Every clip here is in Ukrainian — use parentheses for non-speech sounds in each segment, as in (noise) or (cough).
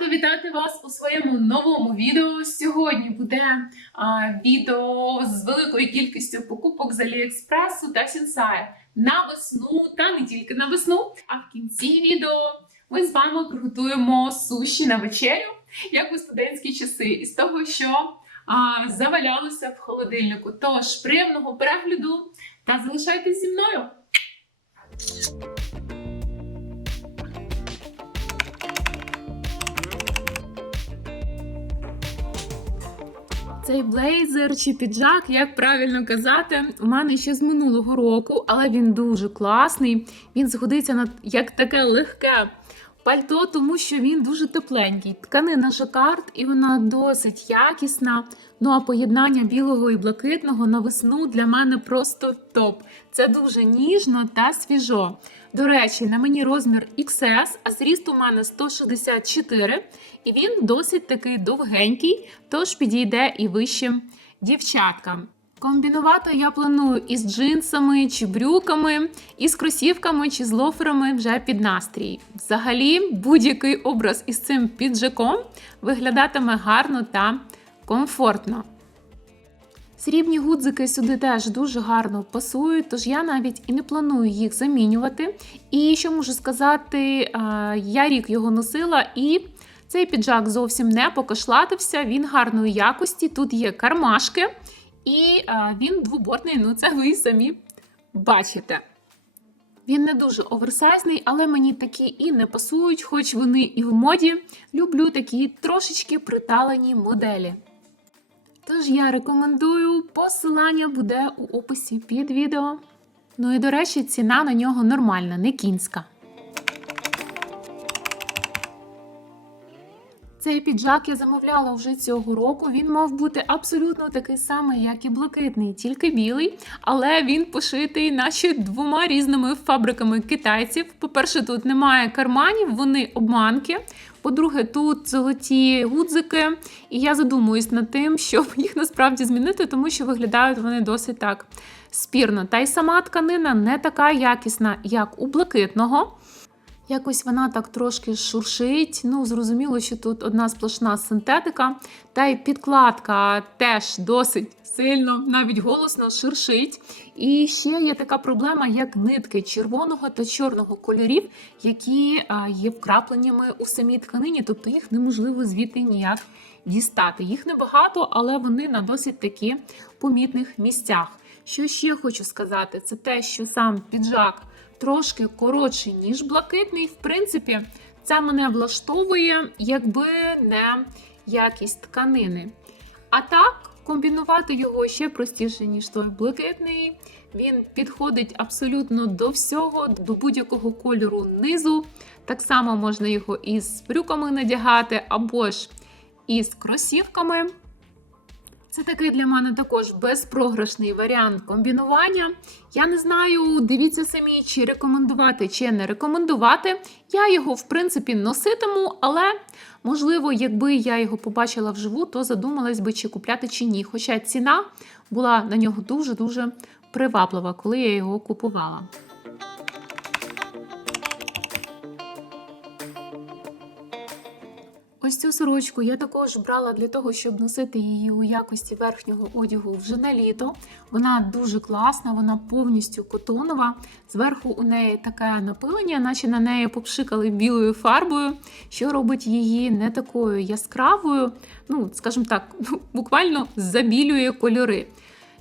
Рада вітати вас у своєму новому відео. Сьогодні буде а, відео з великою кількістю покупок з Аліекспресу та Сінсай на весну та не тільки на весну. А в кінці відео ми з вами приготуємо суші на вечерю, як у студентські часи, із того, що а, завалялося в холодильнику. Тож приємного перегляду та залишайтесь зі мною. Цей блейзер чи піджак, як правильно казати, у мене ще з минулого року, але він дуже класний. Він згодиться на як таке легке пальто, тому що він дуже тепленький. Тканина жакард, і вона досить якісна. Ну а поєднання білого і блакитного на весну для мене просто топ. Це дуже ніжно та свіжо. До речі, на мені розмір XS, а зріст у мене 164, і він досить такий довгенький, тож підійде і вищим дівчаткам. Комбінувати я планую із джинсами чи брюками, із кросівками чи з лоферами вже під настрій. Взагалі, будь-який образ із цим піджаком виглядатиме гарно та комфортно. Срібні гудзики сюди теж дуже гарно пасують, тож я навіть і не планую їх замінювати. І що можу сказати, я рік його носила і. Цей піджак зовсім не покошлатився, він гарної якості. Тут є кармашки, і а, він двобортний, ну це ви самі бачите. Він не дуже оверсайзний, але мені такі і не пасують, хоч вони і в моді. Люблю такі трошечки приталені моделі. Тож я рекомендую, посилання буде у описі під відео. Ну і, до речі, ціна на нього нормальна, не кінська. Цей піджак я замовляла вже цього року. Він мав бути абсолютно такий самий, як і блакитний, тільки білий, але він пошитий наче двома різними фабриками китайців. По-перше, тут немає карманів, вони обманки. По-друге, тут золоті гудзики, і я задумуюсь над тим, щоб (laughs) їх насправді змінити, тому що виглядають вони досить так спірно. Та й сама тканина не така якісна, як у блакитного. Якось вона так трошки шуршить. Ну, зрозуміло, що тут одна сплошна синтетика, та й підкладка теж досить сильно, навіть голосно шуршить. І ще є така проблема, як нитки червоного та чорного кольорів, які є вкрапленнями у самій тканині, тобто їх неможливо звідти ніяк дістати. Їх небагато, але вони на досить таки помітних місцях. Що ще хочу сказати, це те, що сам піджак трошки коротший, ніж блакитний. В принципі, це мене влаштовує, якби не якість тканини. А так, комбінувати його ще простіше, ніж той блакитний. Він підходить абсолютно до всього, до будь-якого кольору низу. Так само можна його із брюками надягати, або ж із кросівками. Це такий для мене також безпрограшний варіант комбінування. Я не знаю, дивіться самі, чи рекомендувати, чи не рекомендувати. Я його, в принципі, носитиму, але, можливо, якби я його побачила вживу, то задумалась би, чи купляти, чи ні. Хоча ціна була на нього дуже-дуже приваблива, коли я його купувала. Ось цю сорочку я також брала для того, щоб носити її у якості верхнього одягу вже на літо. Вона дуже класна, вона повністю котонова. Зверху у неї таке напилення, наче на неї попшикали білою фарбою, що робить її не такою яскравою, ну, скажімо так, (laughs) буквально забілює кольори.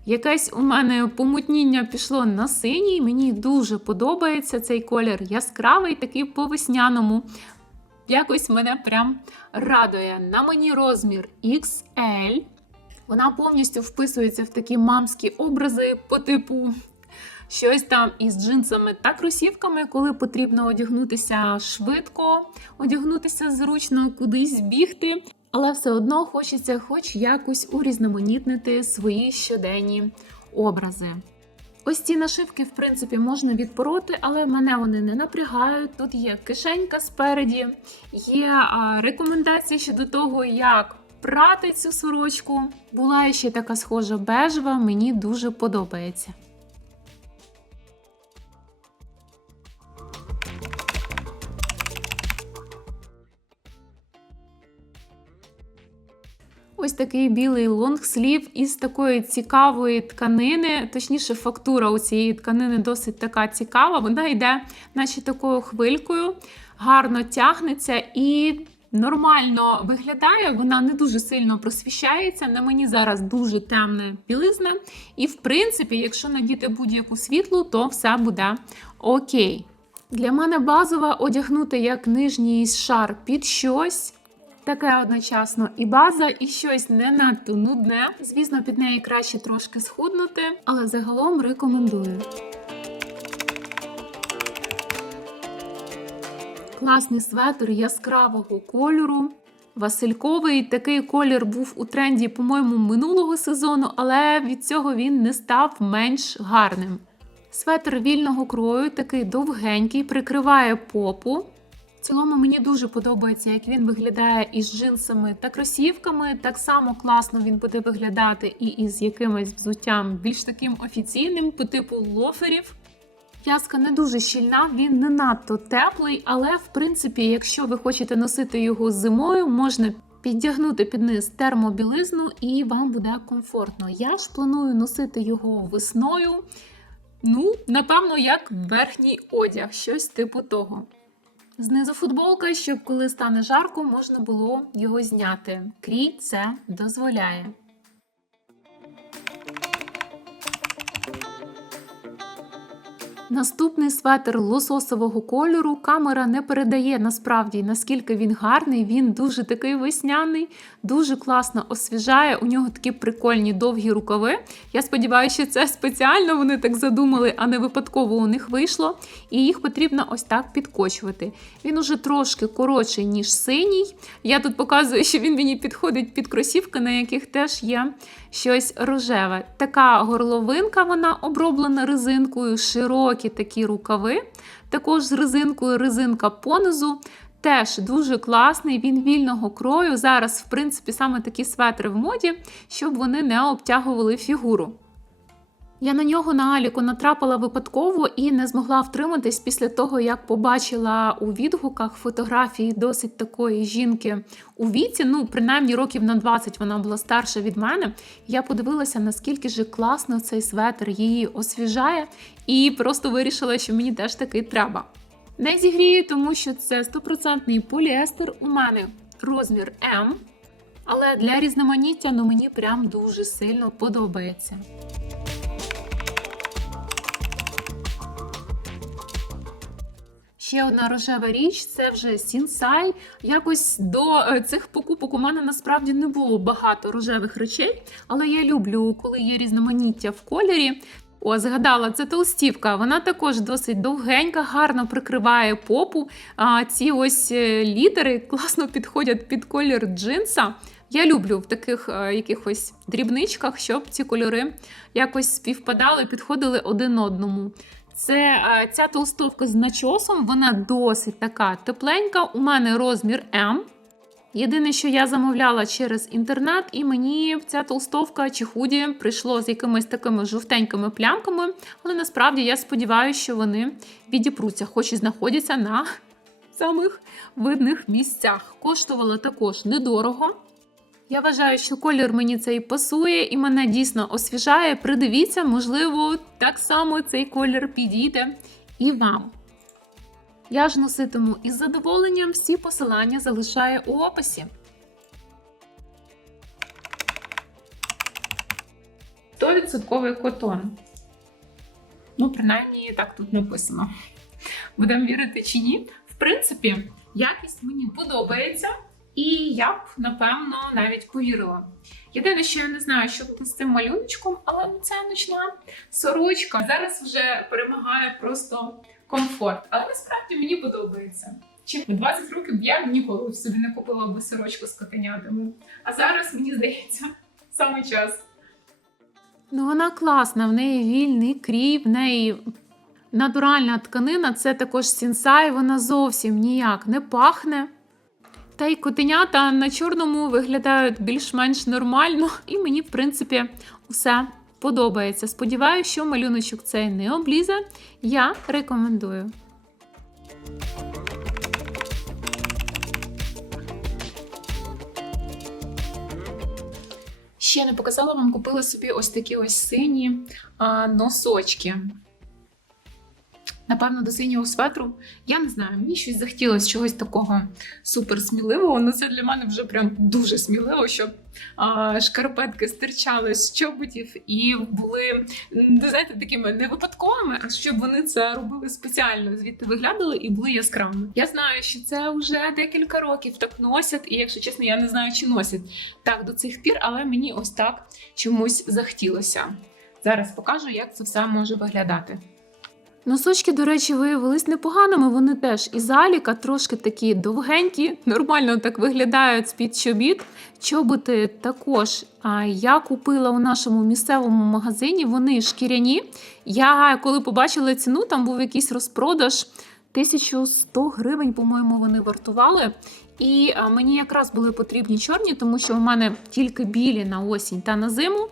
Якесь у мене помутніння пішло на синій. Мені дуже подобається цей колір яскравий, такий по весняному якось мене прям радує. На мені розмір XL. Вона повністю вписується в такі мамські образи по типу. Щось там із джинсами та кросівками, коли потрібно одягнутися швидко, одягнутися зручно, кудись бігти. Але все одно хочеться хоч якось урізноманітнити свої щоденні образи. Ось ці нашивки, в принципі, можна відпороти, але мене вони не напрягають. Тут є кишенька спереді, є рекомендації щодо того, як прати цю сорочку. Була ще така схожа бежева, мені дуже подобається. Ось такий білий лонгслів із такої цікавої тканини, точніше, фактура у цієї тканини досить така цікава. Вона йде, наче такою хвилькою, гарно тягнеться і нормально виглядає. Вона не дуже сильно просвіщається. На мені зараз дуже темна білизна. І, в принципі, якщо надіти будь-яку світлу, то все буде окей. Для мене базово одягнути як нижній шар під щось. Таке одночасно і база, і щось не надто нудне. Звісно, під неї краще трошки схуднути, але загалом рекомендую. Класний светр яскравого кольору. Васильковий такий колір був у тренді, по-моєму, минулого сезону, але від цього він не став менш гарним. Светр вільного крою, такий довгенький, прикриває попу. В цілому мені дуже подобається, як він виглядає із джинсами та кросівками. Так само класно він буде виглядати і із якимось взуттям більш таким офіційним, по типу лоферів. В'язка не дуже щільна, він не надто теплий, але в принципі, якщо ви хочете носити його зимою, можна піддягнути під низ термобілизну і вам буде комфортно. Я ж планую носити його весною. Ну, напевно, як верхній одяг, щось типу того. Знизу футболка, щоб коли стане жарко, можна було його зняти. Крій це дозволяє. Наступний светр лососового кольору. Камера не передає насправді наскільки він гарний. Він дуже такий весняний, дуже класно освіжає. У нього такі прикольні довгі рукави. Я сподіваюся, що це спеціально вони так задумали, а не випадково у них вийшло. І їх потрібно ось так підкочувати. Він уже трошки коротший, ніж синій. Я тут показую, що він мені підходить під кросівки, на яких теж є щось рожеве. Така горловинка, вона оброблена резинкою, широкі такі рукави. Також з резинкою резинка понизу. Теж дуже класний, він вільного крою. Зараз, в принципі, саме такі светри в моді, щоб вони не обтягували фігуру. Я на нього на Аліку натрапила випадково і не змогла втриматись після того, як побачила у відгуках фотографії досить такої жінки у віці. Ну, принаймні років на 20 вона була старша від мене. Я подивилася, наскільки же класно цей светр її освіжає, і просто вирішила, що мені теж такий треба. Не зігрію, тому що це стопроцентний поліестер. У мене розмір М. Але для різноманіття ну, мені прям дуже сильно подобається. Ще одна рожева річ це вже Сінсай. Якось до е, цих покупок у мене насправді не було багато рожевих речей, але я люблю, коли є різноманіття в кольорі. О, згадала, це толстівка. Вона також досить довгенька, гарно прикриває попу. А ці ось е, літери класно підходять під колір джинса. Я люблю в таких е, якихось дрібничках, щоб ці кольори якось співпадали, підходили один одному. Це е, ця толстовка з начосом, вона досить така тепленька. У мене розмір М. Єдине, що я замовляла через інтернет, і мені ця толстовка чи худі прийшло з якимись такими жовтенькими плямками, але насправді я сподіваюся, що вони відіпруться, хоч і знаходяться на (laughs) самих видних місцях. Коштувала також недорого. Я вважаю, що колір мені цей пасує і мене дійсно освіжає. Придивіться, можливо, так само цей колір підійде і вам. Я ж носитиму із задоволенням всі посилання залишаю у описі. Стовідсотковий котон. Ну, принаймні, так тут написано. Будемо вірити чи ні. В принципі, якість мені подобається. І я б, напевно, навіть повірила. Єдине, що я не знаю, що буде з цим малюночком, але ну, це ночна сорочка. Зараз вже перемагає просто комфорт. Але насправді мені подобається. Чи 20 років я б ніколи собі не купила би сорочку з котенятами. А зараз, мені здається, саме час. Ну, вона класна, в неї вільний крій, в неї натуральна тканина, це також сінсай, вона зовсім ніяк не пахне. Та й котенята на чорному виглядають більш-менш нормально, і мені, в принципі, все подобається. Сподіваюся, що малюночок цей не облізе. Я рекомендую. Ще не показала вам, купила собі ось такі ось сині а, носочки. Напевно, до синього светру. Я не знаю, мені щось захотілося чогось такого супер сміливого. Ну, це для мене вже прям дуже сміливо, щоб а, шкарпетки стирчали з чоботів і були, м, знаєте, такими не випадковими, а щоб вони це робили спеціально, звідти виглядали і були яскравими. Я знаю, що це вже декілька років так носять, і якщо чесно, я не знаю, чи носять так до цих пір, але мені ось так чомусь захотілося. Зараз покажу, як це все може виглядати. Носочки, до речі, виявились непоганими. Вони теж із аліка, трошки такі довгенькі, нормально так виглядають з-під чобіт. Чоботи також я купила у нашому місцевому магазині. Вони шкіряні. Я коли побачила ціну, там був якийсь розпродаж. 1100 гривень, по-моєму, вони вартували. І мені якраз були потрібні чорні, тому що у мене тільки білі на осінь та на зиму.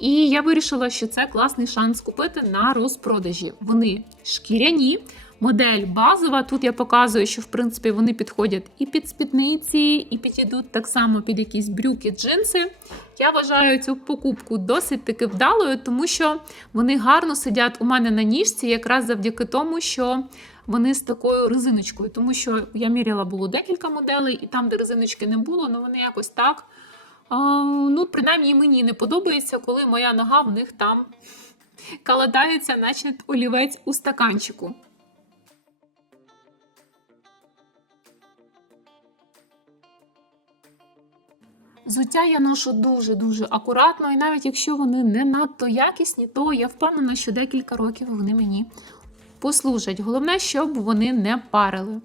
І я вирішила, що це класний шанс купити на розпродажі. Вони шкіряні, модель базова. Тут я показую, що в принципі вони підходять і під спідниці, і підійдуть так само під якісь брюки, джинси. Я вважаю цю покупку досить таки вдалою, тому що вони гарно сидять у мене на ніжці, якраз завдяки тому, що вони з такою резиночкою. Тому що я міряла було декілька моделей, і там, де резиночки не було, ну вони якось так. Ну, принаймні мені не подобається, коли моя нога в них там каладається, наче олівець у стаканчику. Взуття я ношу дуже-дуже акуратно, і навіть якщо вони не надто якісні, то я впевнена, що декілька років вони мені послужать. Головне, щоб вони не парили.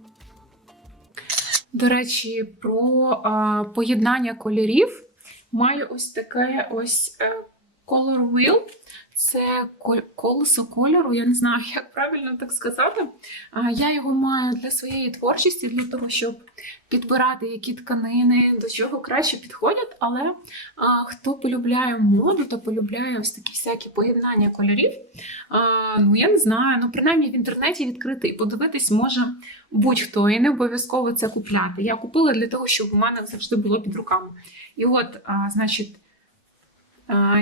До речі, про а, поєднання кольорів маю ось таке ось е, Color Wheel. Це кол- колесо кольору, я не знаю, (laughs) як правильно так сказати. Я його маю для своєї творчості, для того, щоб підбирати, які тканини до чого краще підходять. Але хто полюбляє моду та полюбляє ось такі всякі поєднання кольорів, ну я не знаю, ну принаймні в інтернеті відкрити і подивитись може будь-хто, і не обов'язково це купляти. Я купила для того, щоб у мене завжди було під руками. І от, а, значить,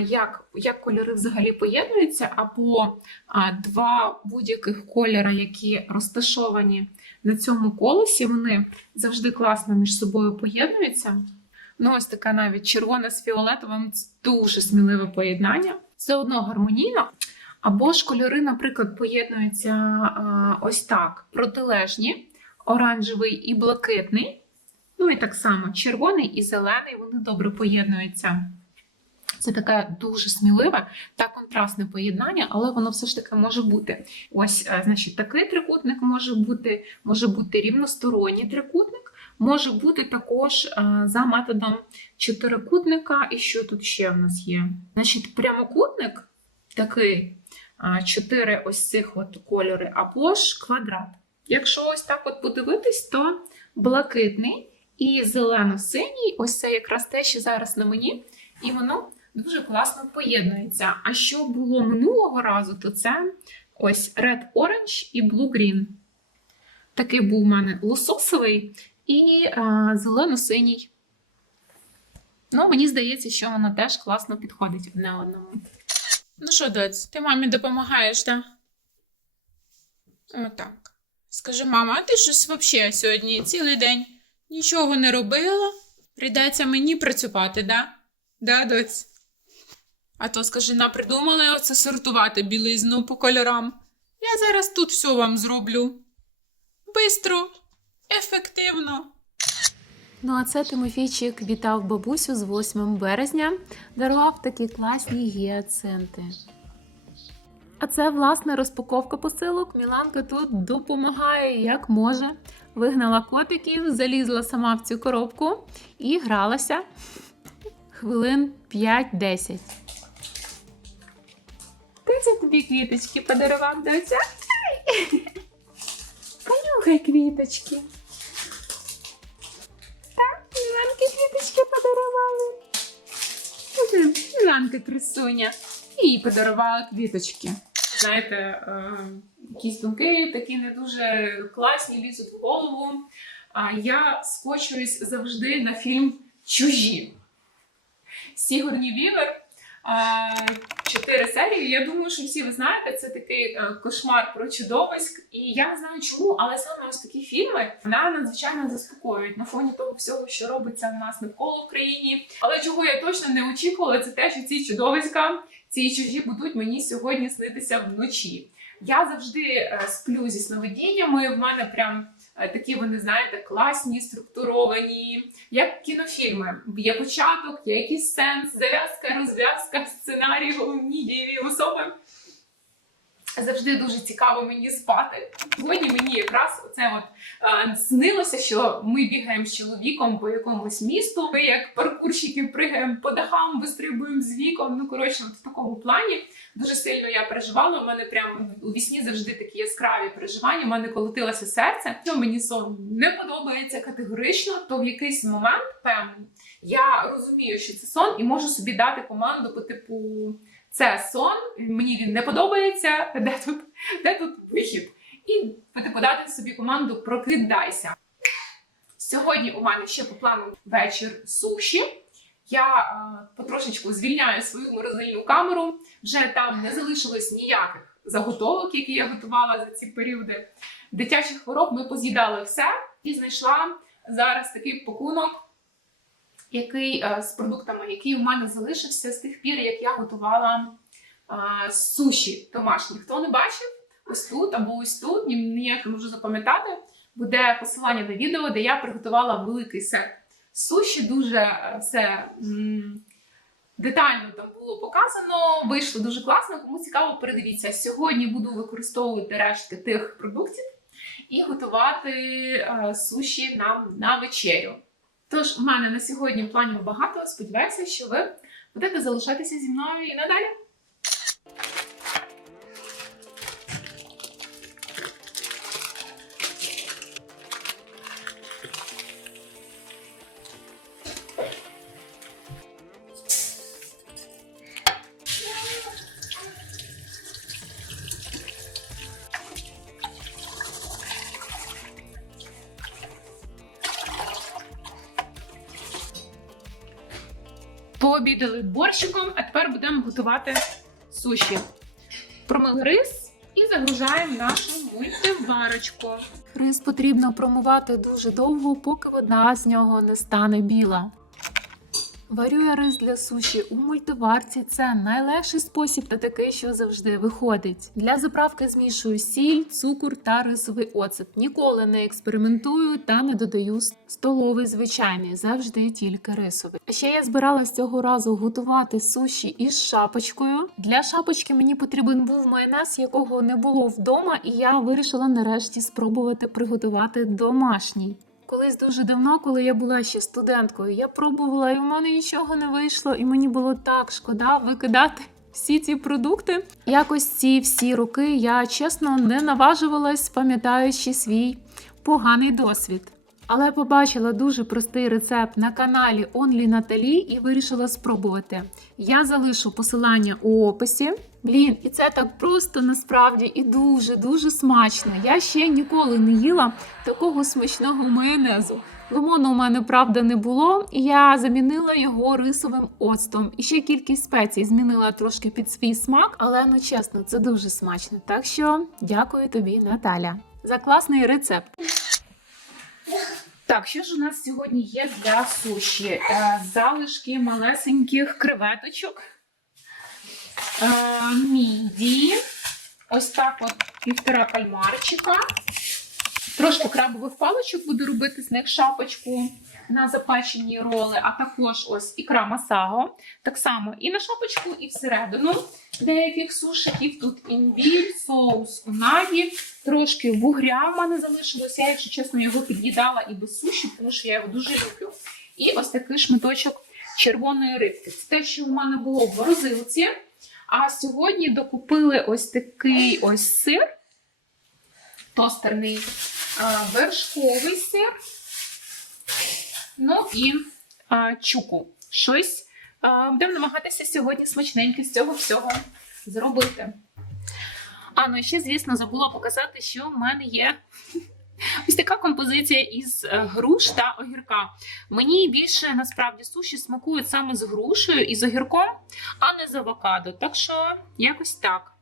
як, як кольори взагалі поєднуються, або а, два будь-яких кольора, які розташовані на цьому колесі, вони завжди класно між собою поєднуються. Ну, ось така навіть червона з фіолетовим це дуже сміливе поєднання. Все одно гармонійно. Або ж кольори, наприклад, поєднуються а, ось так: протилежні, оранжевий і блакитний. Ну і так само червоний і зелений, вони добре поєднуються. Це таке дуже сміливе та контрастне поєднання, але воно все ж таки може бути. Ось, е, значить, такий трикутник може бути, може бути рівносторонній трикутник, може бути також е, за методом чотирикутника. І що тут ще в нас є? Значить, прямокутник такий, е, чотири ось цих от кольори, або ж квадрат. Якщо ось так от подивитись, то блакитний і зелено-синій, ось це якраз те, що зараз на мені, і воно дуже класно поєднується. А що було минулого разу, то це ось Red Orange і Blue Green. Такий був у мене лососовий і а, зелено-синій. Ну, мені здається, що воно теж класно підходить одне одному. Ну що, доць, ти мамі допомагаєш, так? Отак. Скажи, мама, а ти щось взагалі сьогодні цілий день нічого не робила? Прийдеться мені працювати, да? Да, доць? А то скажи, на придумали оце сортувати білизну по кольорам. Я зараз тут все вам зроблю. Бистро, ефективно. Ну, а це Тимофійчик вітав бабусю з 8 березня, дарував такі класні гіацинти. А це, власне, розпаковка посилок. Міланка тут допомагає як може. Вигнала котиків, залізла сама в цю коробку і гралася хвилин 5-10. Ти це тобі квіточки подарував, доця? Ай! Понюхай квіточки. Так, Міланки квіточки подарували. Міланка красуня. І їй подарувала квіточки. Знаєте, е, якісь думки такі не дуже класні лізуть в голову. А я скочуюсь завжди на фільм Чужі. Сігурні Вівер. Чотири серії. Я думаю, що всі ви знаєте, це такий е, кошмар про чудовиськ. І я не знаю чому, але саме ось такі фільми мене надзвичайно заспокоюють на фоні того всього, що робиться в нас навколо в країні. Але чого я точно не очікувала, це те, що ці чудовиська, ці чужі будуть мені сьогодні снитися вночі. Я завжди е, сплю зі сновидіннями. В мене прям такі вони знаєте, класні, структуровані, як кінофільми. Є початок, є якийсь сенс, зав'язка, розв'язка, сценарій, головні дієві особи. Завжди дуже цікаво мені спати. Сьогодні мені якраз оце от е, снилося, що ми бігаємо з чоловіком по якомусь місту. Ми як паркурщики пригаємо по дахам, вистрибуємо з вікон. Ну коротше, от в такому плані дуже сильно я переживала. У мене прям у вісні завжди такі яскраві переживання. У мене колотилося серце. Що мені сон не подобається категорично, то в якийсь момент певний я розумію, що це сон, і можу собі дати команду по типу. Це сон, мені він не подобається. Де тут, де тут вихід? І типу, дати собі команду прокидайся. Сьогодні у мене ще по плану вечір суші. Я е, потрошечку звільняю свою морозильну камеру. Вже там не залишилось ніяких заготовок, які я готувала за ці періоди. Дитячих хвороб ми поз'їдали все і знайшла зараз такий пакунок який е, з продуктами, який у мене залишився з тих пір, як я готувала е, суші домашні. Хто не бачив, ось тут або ось тут, ніяк не можу запам'ятати, буде посилання на відео, де я приготувала великий сет суші. Дуже е, м, детально там було показано. Вийшло дуже класно. Кому цікаво, передивіться. Сьогодні буду використовувати рештки тих продуктів і готувати суші нам на вечерю. Тож, у мене на сьогодні планів багато. Сподіваюся, що ви будете залишатися зі мною і надалі. Пообідали борщиком, а тепер будемо готувати суші. Промили рис і загружаємо нашу мультиварочку. Рис потрібно промивати дуже довго, поки вода з нього не стане біла. Варю я рис для суші у мультиварці. Це найлегший спосіб та такий, що завжди виходить. Для заправки змішую сіль, цукор та рисовий оцет. Ніколи не експериментую та не додаю столовий звичайний, завжди тільки рисовий. Ще я збиралась цього разу готувати суші із шапочкою. Для шапочки мені потрібен був майонез, якого не було вдома, і я вирішила нарешті спробувати приготувати домашній. Колись дуже давно, коли я була ще студенткою, я пробувала, і в мене нічого не вийшло, і мені було так шкода викидати всі ці продукти. Якось ці всі роки я чесно не наважувалась, пам'ятаючи свій поганий досвід. Але побачила дуже простий рецепт на каналі Only Наталі і вирішила спробувати. Я залишу посилання у описі. Блін, і це так просто насправді і дуже дуже смачно. Я ще ніколи не їла такого смачного майонезу. Лимону у мене правда не було, і я замінила його рисовим оцтом. І ще кількість спецій змінила трошки під свій смак, але ну чесно, це дуже смачно. Так що дякую тобі, Наталя, за класний рецепт. Так, що ж у нас сьогодні є для суші? Е, залишки малесеньких креветочок. Е, міді. Ось так от півтора кальмарчика. Трошки крабових паличок буду робити з них шапочку на запечені роли, а також ось ікра масаго. Так само і на шапочку, і всередину деяких сушиків. Тут імбіль, соус унагі, трошки вугря в мене залишилося. Я, якщо чесно, його під'їдала і без суші, тому що я його дуже люблю. І ось такий шматочок червоної рибки. Це те, що в мене було в морозилці. А сьогодні докупили ось такий ось сир, тостерний вершковий сир. Ну і а, чуку. Щось а, будемо намагатися сьогодні смачненьке з цього всього зробити. А ну і ще, звісно, забула показати, що в мене є (laughs) Ось така композиція із е, груш та огірка. Мені більше насправді суші смакують саме з грушею і з огірком, а не з авокадо. Так що якось так.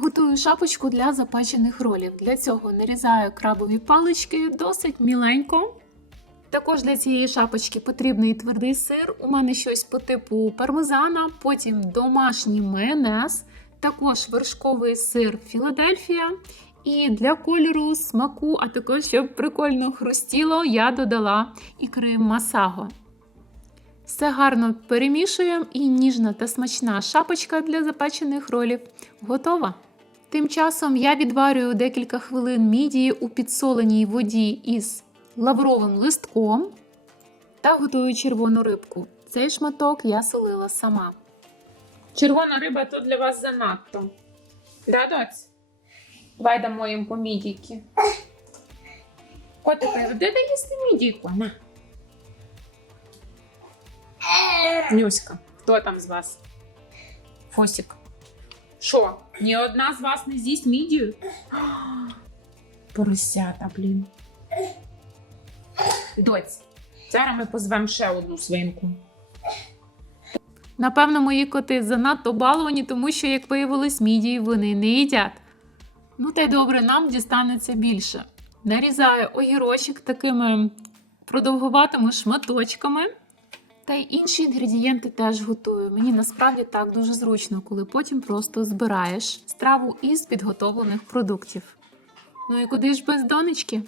Готую шапочку для запечених ролів. Для цього нарізаю крабові палички досить міленько. Також для цієї шапочки потрібний твердий сир. У мене щось по типу пармезана, потім домашній майонез, також вершковий сир Філадельфія. І для кольору, смаку, а також щоб прикольно хрустіло, я додала ікри масаго. Все гарно перемішуємо і ніжна та смачна шапочка для запечених ролів готова. Тим часом я відварюю декілька хвилин мідії у підсоленій воді із лавровим листком та готую червону рибку. Цей шматок я солила сама. Червона риба то для вас занадто. Да, доць? Давай дамо по мідійки. Котики, де ти їсти мідійку? На. Нюська, хто там з вас? Фосік. Що? Ні одна з вас не з'їсть мідію? Поросята, блін. Доць, зараз ми позвемо ще одну свинку. Напевно, мої коти занадто баловані, тому що, як виявилось, мідії вони не їдять. Ну та й добре, нам дістанеться більше. Нарізаю огірочок такими продовгуватими шматочками. Та й інші інгредієнти теж готую. Мені насправді так дуже зручно, коли потім просто збираєш страву із підготовлених продуктів. Ну і куди ж без донечки?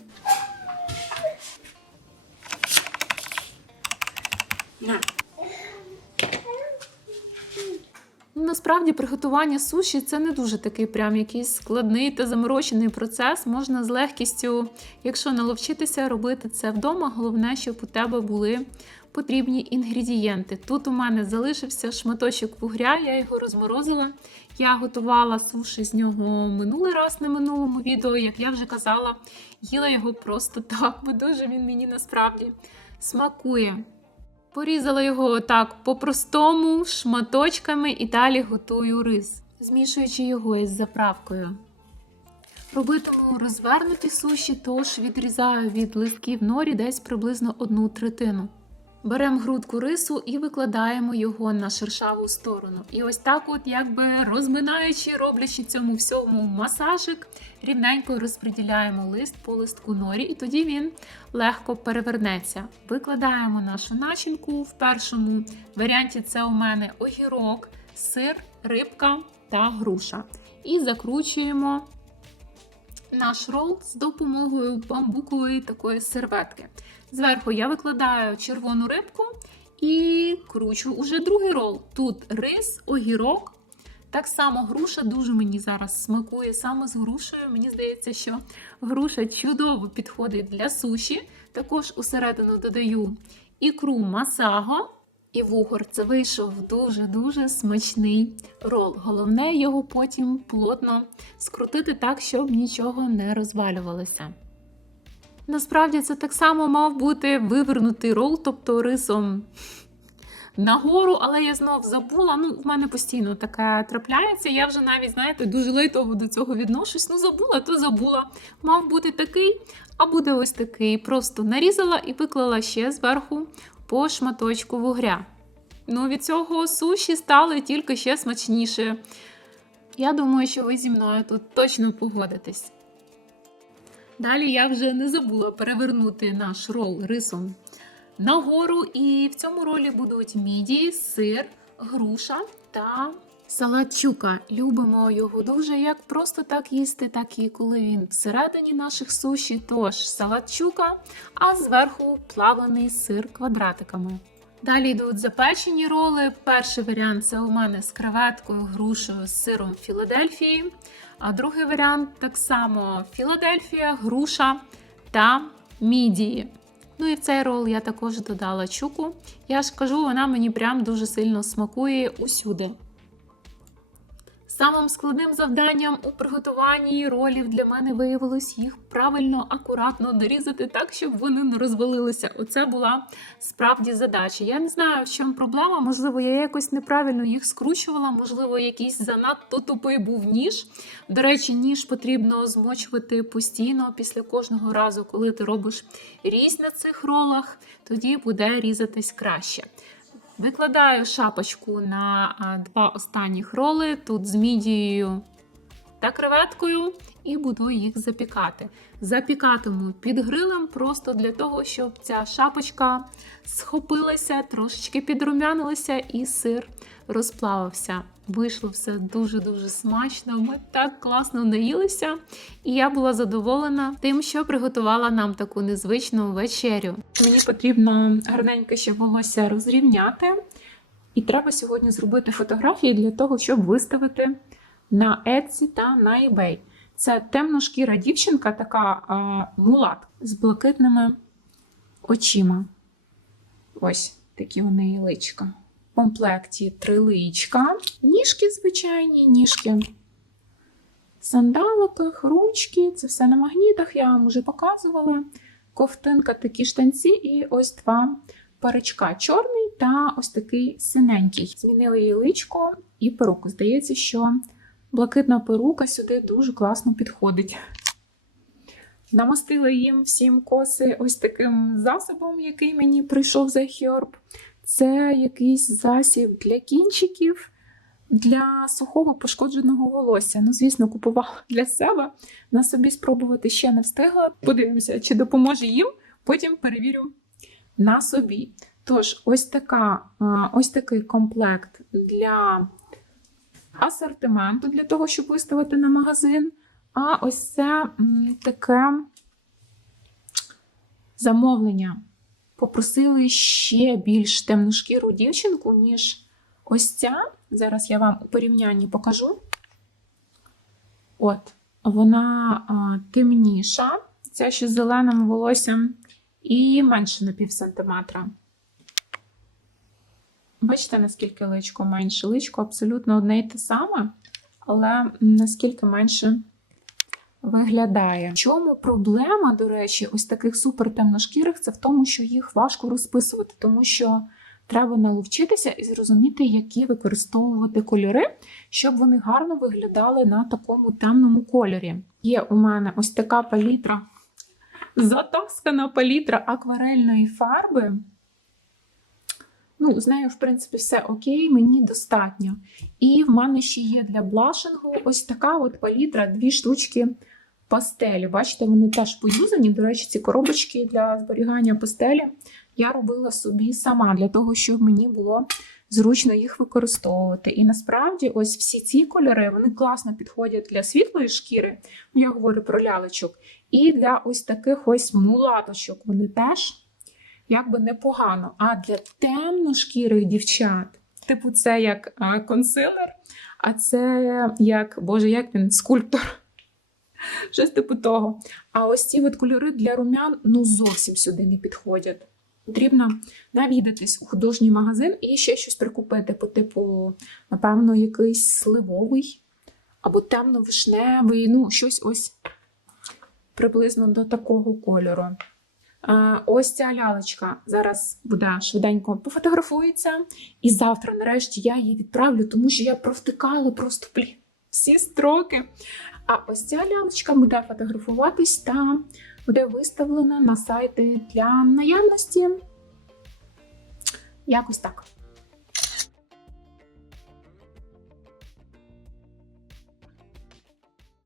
На. Ну, Насправді приготування суші це не дуже такий прям якийсь складний та заморочений процес. Можна з легкістю, якщо наловчитися робити це вдома, головне, щоб у тебе були потрібні інгредієнти. Тут у мене залишився шматочок вугря, я його розморозила. Я готувала суші з нього минулий раз на минулому відео, як я вже казала, їла його просто так, бо дуже він мені насправді смакує. Порізала його отак по-простому, шматочками і далі готую рис, змішуючи його із заправкою. Робитиму розвернуті суші, тож відрізаю від листків норі десь приблизно одну третину. Беремо грудку рису і викладаємо його на шершаву сторону. І ось так, от якби розминаючи, роблячи цьому всьому масажик, рівненько розподіляємо лист по листку норі, і тоді він легко перевернеться. Викладаємо нашу начинку. В першому варіанті це у мене огірок, сир, рибка та груша. І закручуємо наш рол з допомогою бамбукової такої серветки. Зверху я викладаю червону рибку і кручу уже другий рол. Тут рис, огірок. Так само груша дуже мені зараз смакує саме з грушею. Мені здається, що груша чудово підходить для суші. Також усередину додаю ікру масаго. І вугор це вийшов дуже-дуже смачний рол. Головне його потім плотно скрутити так, щоб нічого не розвалювалося. Насправді це так само мав бути вивернутий рол, тобто рисом нагору, але я знов забула. Ну, в мене постійно таке трапляється. Я вже навіть, знаєте, дуже лейтово до цього відношусь. Ну, забула, то забула. Мав бути такий, а буде ось такий. Просто нарізала і виклала ще зверху по шматочку вугря. Ну, від цього суші стали тільки ще смачніше. Я думаю, що ви зі мною тут точно погодитесь. Далі я вже не забула перевернути наш рол рисом нагору, і в цьому ролі будуть міді, сир, груша та салат чука. Любимо його дуже як просто так їсти, так і коли він всередині наших суші. Тож салат чука, а зверху плавлений сир квадратиками. Далі йдуть запечені роли. Перший варіант це у мене з креветкою, грушею, з сиром Філадельфії. А другий варіант так само Філадельфія, груша та мідії. Ну і в цей рол я також додала чуку. Я ж кажу, вона мені прям дуже сильно смакує усюди. Самим складним завданням у приготуванні ролів для мене виявилось їх правильно, акуратно дорізати так, щоб вони не розвалилися. Оце була справді задача. Я не знаю, в чому проблема. Можливо, я якось неправильно їх скручувала, можливо, якийсь занадто тупий був ніж. До речі, ніж потрібно змочувати постійно після кожного разу, коли ти робиш різь на цих ролах, тоді буде різатись краще. Викладаю шапочку на два останніх роли, тут з мідією та креветкою, і буду їх запікати. Запікатиму під грилем просто для того, щоб ця шапочка схопилася, трошечки підрумянилася і сир розплавився. Вийшло все дуже-дуже смачно. Ми так класно наїлися, і я була задоволена тим, що приготувала нам таку незвичну вечерю. Мені потрібно гарненько ще волосся розрівняти, і треба сьогодні зробити фотографії для того, щоб виставити на Etsy та на eBay. Це темношкіра дівчинка, така а, мулат з блакитними очима. Ось такі у неї личка. В комплекті три личка, ніжки звичайні, ніжки в сандаликах, ручки, це все на магнітах, я вам вже показувала. Ковтинка, такі штанці, і ось два паричка чорний та ось такий синенький. Змінили її личко і перуку. Здається, що блакитна перука сюди дуже класно підходить. Намастила їм всім коси ось таким засобом, який мені прийшов за Herb. Це якийсь засіб для кінчиків, для сухого пошкодженого волосся. Ну, звісно, купувала (laughs) для себе. На собі спробувати ще не встигла. Подивимося, чи допоможе їм. Потім перевірю на собі. Тож, ось така, ось такий комплект для асортименту, для того, щоб виставити на магазин. А ось це таке замовлення. Попросили ще більш темношкіру дівчинку, ніж ось ця. Зараз я вам у порівнянні покажу. От, вона а, темніша, ця ще з зеленим волоссям, і менше на пів сантиметра. Бачите, наскільки личко менше? Личко абсолютно одне й те саме, але наскільки менше виглядає. Чому проблема, до речі, ось таких супер темношкірих, це в тому, що їх важко розписувати, тому що треба наловчитися і зрозуміти, які використовувати кольори, щоб вони гарно виглядали на такому темному кольорі. Є у мене ось така палітра, затаскана палітра акварельної фарби. Ну, з нею, в принципі, все окей, мені достатньо. І в мене ще є для блашингу ось така от палітра, дві штучки пастелі. Бачите, вони теж поюзані. До речі, ці коробочки для зберігання пастелі я робила собі сама, для того, щоб мені було зручно їх використовувати. І насправді, ось всі ці кольори вони класно підходять для світлої шкіри, ну, я говорю про лялечок, і для ось таких ось мулаточок. Вони теж якби непогано. А для темношкірих дівчат, типу, це як консилер, а це як, боже, як він, скульптор. (laughs) Щось типу того. А ось ці от кольори для румян ну зовсім сюди не підходять. Потрібно навідатись у художній магазин і ще щось прикупити, по типу, напевно, якийсь сливовий або темно-вишневий, ну, щось ось приблизно до такого кольору. Ось ця лялечка зараз буде швиденько пофотографується, і завтра, нарешті, я її відправлю, тому що я провтикала просто блін, всі строки. А ось ця лямочка буде фотографуватись та буде виставлена на сайти для наявності. Якось так.